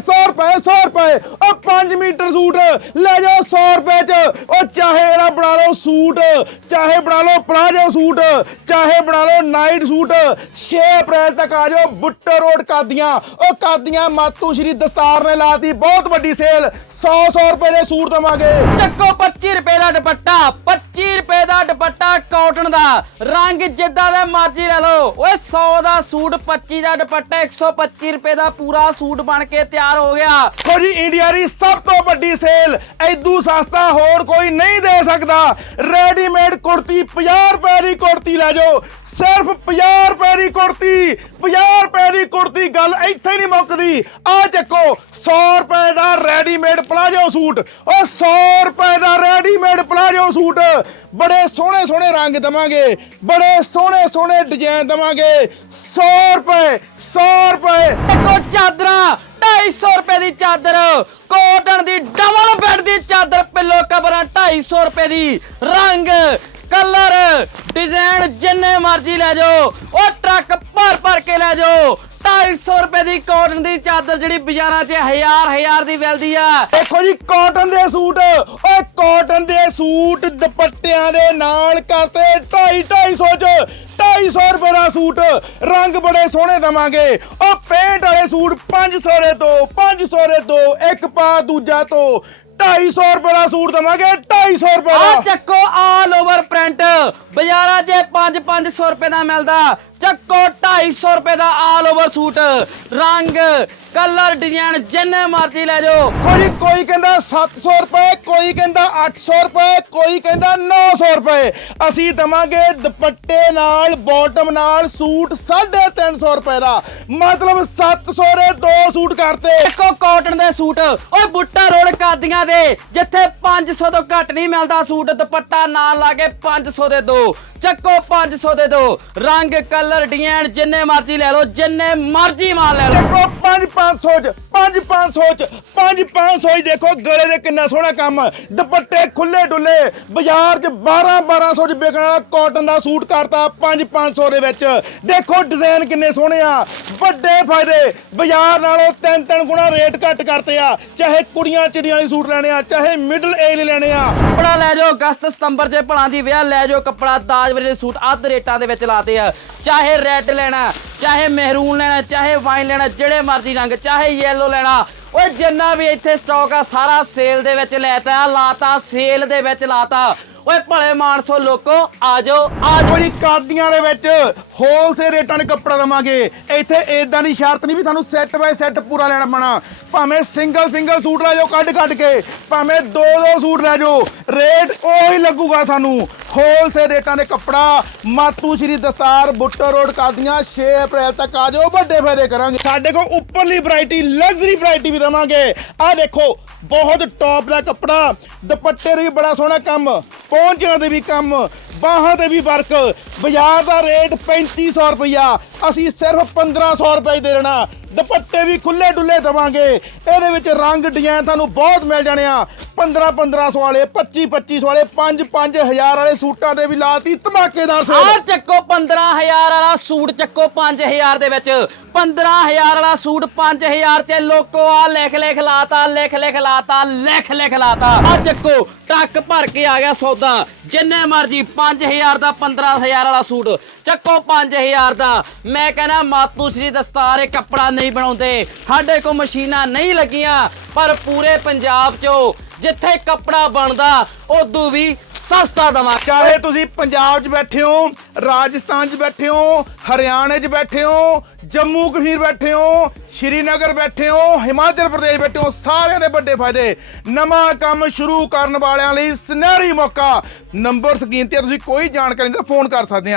100 ਰੁਪਏ 100 ਰੁਪਏ। ਉਹ 5 ਮੀਟਰ ਸੂਟ, ਲੈ ਜਾਓ 100 ਰੁਪਏ ਚ। ਉਹ ਚਾਹੇ ਇਹਦਾ ਬਣਾ ਲਓ ਸੂਟ, ਚਾਹੇ ਬਣਾ ਲਓ ਪਲਾਜੋ ਸੂਟ, ਚਾਹੇ ਬਣਾ ਲਓ ਨਾਈਟ ਸੂਟ। 6 ਅਪ੍ਰੈਲ ਤੱਕ ਆ ਜਾਓ ਬੁੱਟਰ ਰੋਡ ਕਾਦੀਆਂ। ਉਹ ਕਾਦੀਆਂ ਮਾਤੂ ਸ਼੍ਰੀ ਦਸਤਾਰ ਨੇ ਲਾਤੀ, ਬਹੁਤ ਵੱਡੀ ਸੇਲ। 100 100 ਰੁਪਏ ਦੇ ਸੂਟ ਦਵਾਂਗੇ। ਚੱਕੋ 25 ਰੁਪਏ ਦਾ ਦੁਪੱਟਾ 25 ਰੁਪਏ ਦਾ ਦੁਪੱਟਾ ਕਾਟਨ ਦਾ। ਰੰਗ ਜਿੱਦਾਂ ਦਾ ਮਰਜ਼ੀ ਲੈ ਲਓ। ਓਏ 100 ਦਾ ਸੂਟ 25 ਦਾ ਦੁਪੱਟਾ 125 ਰੁਪਏ ਦਾ ਪੂਰਾ ਸੂਟ ਬਣ ਕੇ ਤਿਆਰ ਹੋ ਗਿਆ। ਦੇਖੋ ਜੀ ਇੰਡੀਆ ਦੀ ਸਭ ਤੋਂ ਵੱਡੀ ਸੇਲ। ਐਦੂ ਸਸਤਾ ਹੋਰ ਕੋਈ ਨਹੀਂ ਦੇ ਸਕਦਾ। ਰੈਡੀਮੇਡ ਕੁੜਤੀ 50 ਰੁਪਏ ਦੀ ਕੁੜਤੀ ਲੈ ਜਾਓ। ਸਿਰਫ 50 ਰੁਪਏ ਦੀ ਕੁੜਤੀ 50 ਰੁਪਏ ਦੀ ਕੁੜਤੀ। ਗੱਲ ਇੱਥੇ ਨਹੀਂ ਮੁੱਕਦੀ। ਆ ਚੱਕੋ 100 ਰੁਪਏ ਦਾ ਰੈਡੀਮੇਡ ਪਲਾਜੋ ਸੂਟ। ਉਹ 100 ਰੁਪਏ ਦਾ ਰੈਡੀਮੇਡ ਪਲਾਜੋ ਸੂਟ। ਬੜੇ ਸੋਹਣੇ ਸੋਹਣੇ ਰੰਗ ਦਵਾਂਗੇ, ਬੜੇ ਸੋਹਣੇ ਸੋਹਣੇ ਡਿਜ਼ਾਈਨ ਦਵਾਂਗੇ। 100 ਰੁਪਏ 100 ਰੁਪਏ। ਦੇਖੋ ਚਾਦਰਾਂ 250 ਰੁਪਏ ਦੀ ਚਾਦਰ ਕੋਟਨ ਦੀ ਡਬਲ ਬੈੱਡ ਦੀ ਚਾਦਰ ਪਿੱਲੋ ਕਵਰਾਂ 250 ਰੁਪਏ ਦੀ। ਰੰਗ ਕਲਰ ਡਿਜ਼ਾਈਨ ਜਿੰਨੇ ਮਰਜ਼ੀ ਲੈ ਜਾਓ, ਉਹ ਟਰੱਕ ਭਰ ਭਰ ਕੇ ਲੈ ਜਾਓ। 250 ਰੁਪਏ ਦੀ ਕਾਟਨ ਦੀ ਚਾਦਰ ਜਿਹੜੀ ਬਾਜ਼ਾਰਾਂ 'ਚ ਹਜ਼ਾਰ ਹਜ਼ਾਰ ਦੀ ਮਿਲਦੀ ਆ। ਦੇਖੋ ਜੀ ਕਾਟਨ ਦੇ ਸੂਟ ਓਏ ਕਾਟਨ ਦੇ ਸੂਟ ਦੁਪੱਟਿਆਂ ਦੇ ਨਾਲ ਕਰਤੇ 2.5 250 ਚ। 250 ਰੁਪਏ ਦਾ ਸੂਟ ਰੰਗ ਬੜੇ ਸੋਹਣੇ ਦਵਾਂਗੇ। ਉਹ ਪੇਂਟ ਵਾਲੇ ਸੂਟ 500 ਦੇ ਦੋ 500 ਦੇ ਦੋ ਇੱਕ ਪਾ ਦੂਜਾ ਤੋਂ। 250 ਰੁਪਏ ਦਾ ਸੂਟ ਦਵਾਂਗੇ 250 ਰੁਪਏ ਆ ਦਾ ਚੱਕੋ ਆਲ ਓਵਰ ਪ੍ਰਿੰਟ ਬਾਜ਼ਾਰਾਂ 'ਚ 5 500 ਰੁਪਏ ਦਾ ਮਿਲਦਾ। ਚੱਕੋ 250 ਰੁਪਏ ਦਾ ਆਲ ਓਵਰ ਸੂਟ। ਰੰਗ ਕਲਰ ਡਿਜ਼ਾਈਨ ਜਿੰਨੇ ਮਰਜ਼ੀ ਲੈ ਜਾਓ। ਕੋਈ ਕੋਈ ਕਹਿੰਦਾ 700 ਰੁਪਏ ਕੋਈ ਕਹਿੰਦਾ 800 ਰੁਪਏ ਕੋਈ ਕਹਿੰਦਾ 900 ਰੁਪਏ। ਅਸੀਂ ਦਵਾਂਗੇ ਦੁਪੱਟੇ ਨਾਲ ਬਾਟਮ ਨਾਲ ਸੂਟ 350 ਰੁਪਏ ਦਾ। ਮਤਲਬ 700 ਦੇ ਦੋ ਸੂਟ ਕਰਤੇ। ਦੇਖੋ ਕਾਟਨ ਦੇ ਸੂਟ। ਓਏ ਬੁੱਟਾ ਰੋਡ ਕਾਦੀਆਂ ਦੇ। ਜਿੱਥੇ 500 ਤੋਂ ਘੱਟ ਨਹੀਂ ਮਿਲਦਾ ਸੂਟ ਦੁਪੱਟਾ ਨਾਲ ਲਾ ਕੇ 500 ਦੇ ਦੋ। ਚੱਕੋ 500 ਦੇ ਦੋ। ਰੰਗ, ਕਲਰ, ਡਿਜ਼ਾਈਨ ਜਿੰਨੇ ਮਰਜ਼ੀ ਲੈ ਲਓ, ਜਿੰਨੇ ਮਰਜ਼ੀ ਮਾਲ ਲੈ ਲਓ। ਦੇਖੋ 5 500 ਚ। 5 500 ਚ 5 500 ਹੀ ਦੇਖੋ ਗਲੇ ਦੇ ਕਿੰਨਾ ਸੋਹਣਾ ਕੰਮ ਦੁਪੱਟੇ ਖੁੱਲੇ ਡੁੱਲੇ, ਬਾਜ਼ਾਰ ਚ 12 1200 ਚ ਵਿਕਣ ਵਾਲਾ ਕਾਟਨ ਦਾ ਸੂਟ ਕਰਤਾ 5 500 ਦੇ ਵਿੱਚ। ਦੇਖੋ ਡਿਜ਼ਾਈਨ ਕਿੰਨੇ ਸੋਹਣੇ ਆ। ਵੱਡੇ ਫਾਇਦੇ, ਬਾਜ਼ਾਰ ਨਾਲੋਂ ਤਿੰਨ ਤਿੰਨ ਗੁਣਾ ਰੇਟ ਘੱਟ ਕਰਤੇ ਆ। ਚਾਹੇ ਕੁੜੀਆਂ ਚਿੜੀਆਂ ਵਾਲੇ ਸੂਟ ਲੈਣੇ ਆ, ਚਾਹੇ ਮਿਡਲ ਏਜ ਲੈਣੇ ਆ। ਕੱਪੜਾ ਲੈ ਜਾਓ, ਅਗਸਤ ਸਤੰਬਰ 'ਚ ਭਲਾਂ ਦੀ ਵਿਆਹ, ਲੈ ਜਾਓ ਕੱਪੜਾ, ਦਾਜ ਵੇਲੇ ਸੂਟ ਅੱਧ ਰੇਟਾਂ ਦੇ ਵਿੱਚ ਲਾਤੇ ਆ। ਚਾਹੇ ਰੈੱਡ ਲੈਣਾ ਚਾਹੇ ਮਹਿਰੂਨ ਲੈਣਾ, ਚਾਹੇ ਵਾਈਨ ਲੈਣਾ, ਜਿਹੜੇ ਮਰਜ਼ੀ ਰੰਗ, ਚਾਹੇ ਯੈਲੋ ਲੈਣਾ। ਓਏ, ਜਿੰਨਾ ਵੀ ਇੱਥੇ ਸਟਾਕ ਆ, ਸਾਰਾ ਸੇਲ ਦੇ ਵਿੱਚ ਲੈਤਾ, ਲਾਤਾ ਸੇਲ ਦੇ ਵਿੱਚ ਲਾਤਾ। ਓਏ, ਭਲੇ ਮਾਨਸੋ ਲੋਕੋ, ਆ ਜਾਓ ਆ ਜਾਓ। ਕਾਦੀਆਂ ਦੇ ਵਿੱਚ ਹੋਲਸੇਲ ਰੇਟਾਂ 'ਤੇ ਕੱਪੜਾ ਦਵਾਂਗੇ। ਇੱਥੇ ਏਦਾਂ ਦੀ ਸ਼ਰਤ ਨਹੀਂ ਵੀ ਸਾਨੂੰ ਸੈੱਟ ਬਾਈ ਸੈੱਟ ਪੂਰਾ ਲੈਣਾ ਪੈਣਾ। ਭਾਵੇਂ ਸਿੰਗਲ ਸਿੰਗਲ ਸੂਟ ਲੈ ਜਾਓ ਕੱਢ ਕੱਢ ਕੇ, ਭਾਵੇਂ ਦੋ ਦੋ ਸੂਟ ਲੈ ਜਾਓ। ਰੇਟ ਉਹੀ ਲੱਗੂਗਾ ਸਾਨੂੰ। ਹੋਲਸੇਲ ਰੇਟਾਂ ਦੇ ਕੱਪੜਾ, ਮਾਤੂ ਸ਼੍ਰੀ ਦਸਤਾਰ ਬੁੱਟਰ ਰੋਡ ਕਾਦੀਆਂ 6 ਅਪ੍ਰੈਲ ਤੱਕ ਆ ਜਾਓ, ਵੱਡੇ ਫਾਇਦੇ ਕਰਾਂਗੇ। ਸਾਡੇ ਕੋਲ ਉੱਪਰਲੀ ਵੈਰਾਈਟੀ ਲਗਜ਼ਰੀ ਵੈਰਾਈਟੀ ਵੀ ਦਵਾਂਗੇ। ਆਹ ਦੇਖੋ, ਬਹੁਤ ਟੌਪ ਦਾ ਕੱਪੜਾ, ਦੁਪੱਟੇ ਦੇ ਵੀ ਬੜਾ ਸੋਹਣਾ ਕੰਮ ਪਹੁੰਚਣ ਦੇ ਵੀ ਕੰਮ, ਬਾਹਾਂ ਤੇ ਵੀ ਵਰਕ ਬਾਜ਼ਾਰ ਦਾ ਰੇਟ 3500 ਰੁਪਇਆ ਅਸੀਂ ਸਿਰਫ 1500 ਰੁਪਏ ਦੇ ਦੇਣਾ। ਦੁਪੱਟੇ ਵੀ ਖੁੱਲੇ ਡੁੱਲੇ ਦਵਾਂਗੇ। ਇਹਦੇ ਵਿੱਚ ਰੰਗ ਡਿਜ਼ਾਈਨ ਤੁਹਾਨੂੰ ਬਹੁਤ ਮਿਲ ਜਾਣੇ ਆ। 15 1500 ਵਾਲੇ 25 2500 ਵਾਲੇ 5 5000 ਵਾਲੇ ਸੂਟਾਂ ਦੇ ਵੀ ਲਾਤੀ ਧਮਾਕੇਦਾਰ ਆ ਚੱਕੋ 15000 ਵਾਲਾ ਸੂਟ ਚੱਕੋ 5000 ਦੇ ਵਿੱਚ। 15000 ਵਾਲਾ ਸੂਟ 5000 ਚ। ਲੋਕੋ ਆ ਲਿਖ ਲਿਖ ਲਾਤਾ, ਲਿਖ ਲਿਖ ਲਾਤਾ, ਲਿਖ ਲਿਖ ਲਾਤਾ। ਆ ਚੱਕੋ, ਟਰੱਕ ਭਰ ਕੇ ਆ ਗਿਆ ਸੌਦਾ। ਜਿੰਨੇ ਮਰਜ਼ੀ 5000 ਦਾ 15000 ਵਾਲਾ ਸੂਟ। ਚੱਕੋ 5000 ਦਾ। ਮੈਂ ਕਹਿੰਦਾ, ਮਾਤੂ ਸ਼੍ਰੀ ਦਸਤਾਰ, ਇਹ ਕੱਪੜਾ ਨਹੀਂ ਬਣਾਉਂਦੇ। ਸਾਡੇ ਕੋਲ ਮਸ਼ੀਨਾਂ ਨਹੀਂ ਲੱਗੀਆਂ, ਪਰ ਪੂਰੇ ਪੰਜਾਬ 'ਚੋਂ ਜਿੱਥੇ ਕੱਪੜਾ ਬਣਦਾ, ਉਦੋਂ ਵੀ ਸਸਤਾ ਦਵਾਂ। ਚਾਹੇ ਤੁਸੀਂ ਪੰਜਾਬ 'ਚ ਬੈਠੇ ਹੋ, ਰਾਜਸਥਾਨ 'ਚ ਬੈਠੇ ਹੋ, ਹਰਿਆਣੇ 'ਚ ਬੈਠੇ ਹੋ, ਜੰਮੂ ਕਸ਼ਮੀਰ ਬੈਠੇ ਹੋ, ਸ਼੍ਰੀਨਗਰ ਬੈਠੇ ਹੋ, ਹਿਮਾਚਲ ਪ੍ਰਦੇਸ਼ ਬੈਠੇ ਹੋ, ਸਾਰਿਆਂ ਦੇ ਵੱਡੇ ਫਾਇਦੇ। ਨਵਾਂ ਕੰਮ ਸ਼ੁਰੂ ਕਰਨ ਵਾਲਿਆਂ ਲਈ ਸੁਨਹਿਰੀ ਮੌਕਾ। ਨੰਬਰ ਸਕਰੀਨ ਤੇ ਤੁਸੀਂ ਕੋਈ ਜਾਣਕਾਰੀ ਦਾ ਫੋਨ ਕਰ ਸਕਦੇ ਆ।